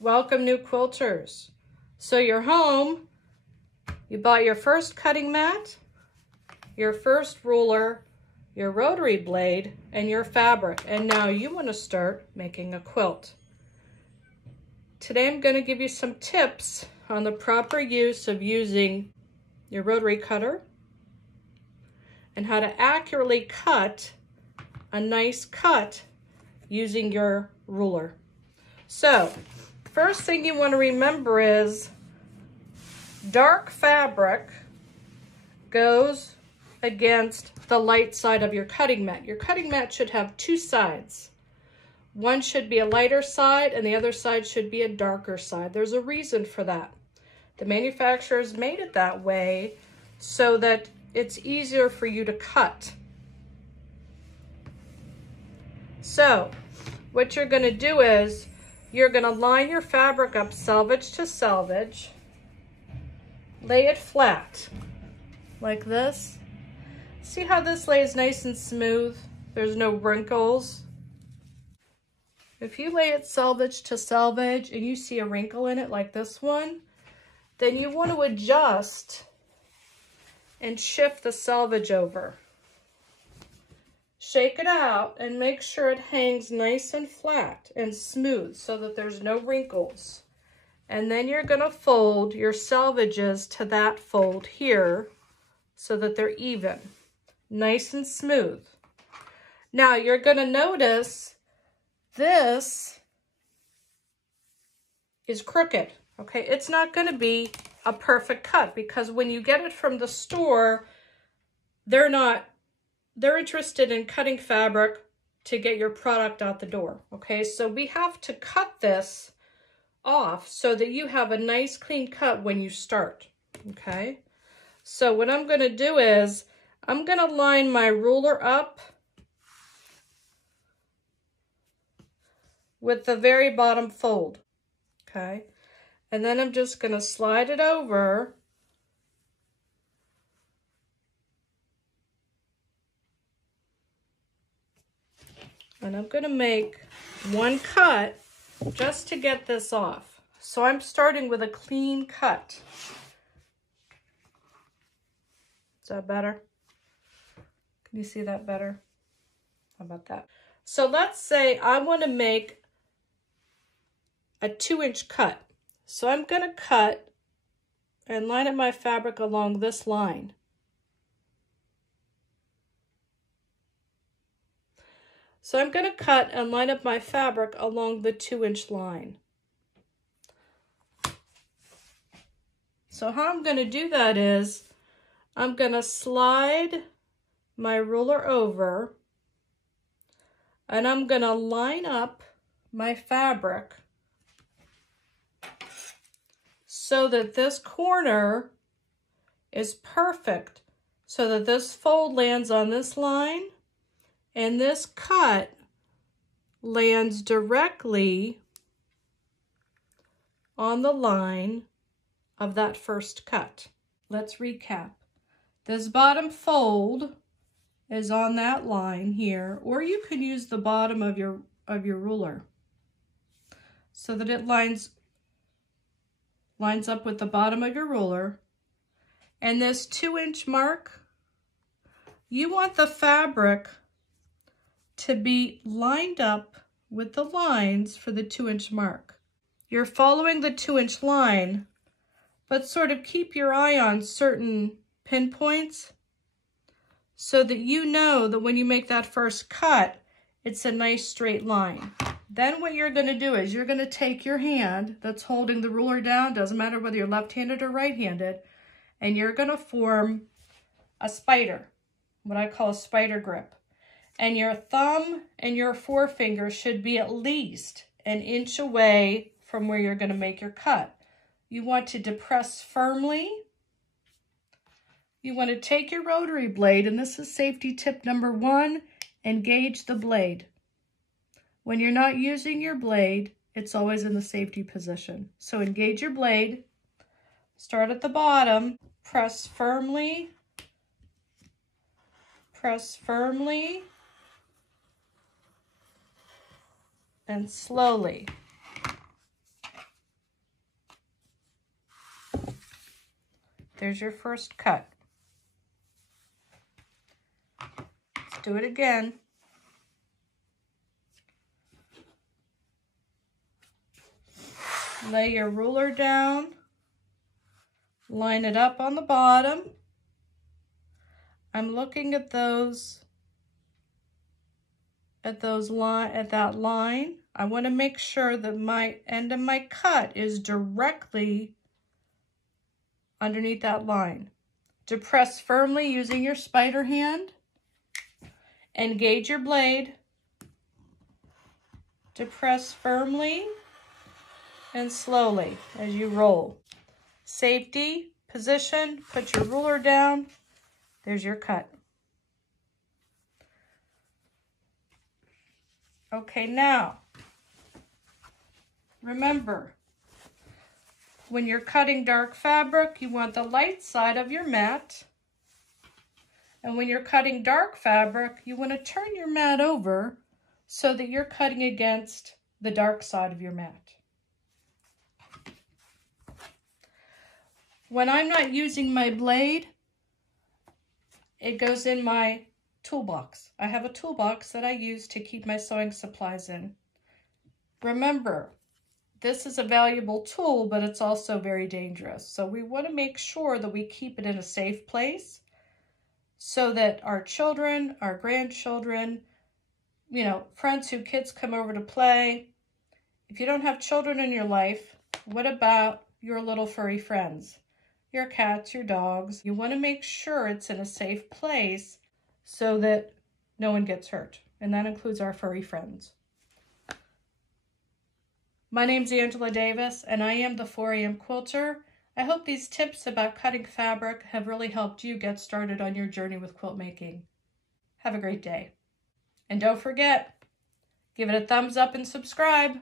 Welcome, new quilters. So you're home, you bought your first cutting mat, your first ruler, your rotary blade, and your fabric, and now you want to start making a quilt. Today I'm going to give you some tips on the proper use of using your rotary cutter and how to accurately cut a nice cut using your ruler. So, first thing you want to remember is dark fabric goes against the light side of your cutting mat. Your cutting mat should have two sides. One should be a lighter side and the other side should be a darker side. There's a reason for that. The manufacturers made it that way so that it's easier for you to cut. So, what you're going to do is you're going to line your fabric up selvage to selvage, lay it flat like this. See how this lays nice and smooth? There's no wrinkles. If you lay it selvage to selvage and you see a wrinkle in it like this one, then you want to adjust and shift the selvage over. Shake it out and make sure it hangs nice and flat and smooth so that there's no wrinkles. And then you're going to fold your selvages to that fold here so that they're even, nice and smooth. Now you're going to notice this is crooked, okay? It's not going to be a perfect cut because when you get it from the store, they're interested in cutting fabric to get your product out the door, okay? So we have to cut this off so that you have a nice clean cut when you start, okay? So what I'm going to do is I'm going to line my ruler up with the very bottom fold, okay? And then I'm just going to slide it over and I'm going to make one cut just to get this off. So I'm starting with a clean cut. Is that better? Can you see that better? How about that? So let's say I want to make a 2-inch cut. So I'm going to cut and line up my fabric along this line. So I'm going to cut and line up my fabric along the 2-inch line. So how I'm going to do that is I'm going to slide my ruler over and I'm going to line up my fabric so that this corner is perfect, so that this fold lands on this line and this cut lands directly on the line of that first cut. Let's recap. This bottom fold is on that line here, or you could use the bottom of your ruler so that it lines up with the bottom of your ruler. And this 2-inch mark, you want the fabric to be lined up with the lines for the 2-inch mark. You're following the 2-inch line, but sort of keep your eye on certain pinpoints so that you know that when you make that first cut, it's a nice straight line. Then what you're going to do is you're going to take your hand that's holding the ruler down, doesn't matter whether you're left-handed or right-handed, and you're going to form a spider, what I call a spider grip. And your thumb and your forefinger should be at least an inch away from where you're going to make your cut. You want to depress firmly. You want to take your rotary blade, and this is safety tip number 1, engage the blade. When you're not using your blade, it's always in the safety position. So engage your blade, start at the bottom, press firmly, and slowly. There's your first cut. Let's do it again. Lay your ruler down, line it up on the bottom. I'm looking at that line. I want to make sure that my end of my cut is directly underneath that line. Depress firmly using your spider hand. Engage your blade. Depress firmly and slowly as you roll. Safety, position, put your ruler down. There's your cut. Okay, now, remember, when you're cutting dark fabric, you want the light side of your mat. And when you're cutting dark fabric, you want to turn your mat over so that you're cutting against the dark side of your mat. When I'm not using my blade, it goes in my toolbox. I have a toolbox that I use to keep my sewing supplies in. Remember, this is a valuable tool, but it's also very dangerous. So we want to make sure that we keep it in a safe place so that our children, our grandchildren, friends whose kids come over to play. If you don't have children in your life, what about your little furry friends? Your cats, your dogs. You want to make sure it's in a safe place so that no one gets hurt. And that includes our furry friends. My name's Angela Davis, and I am the 4 AM Quilter. I hope these tips about cutting fabric have really helped you get started on your journey with quilt making. Have a great day. And don't forget, give it a thumbs up and subscribe.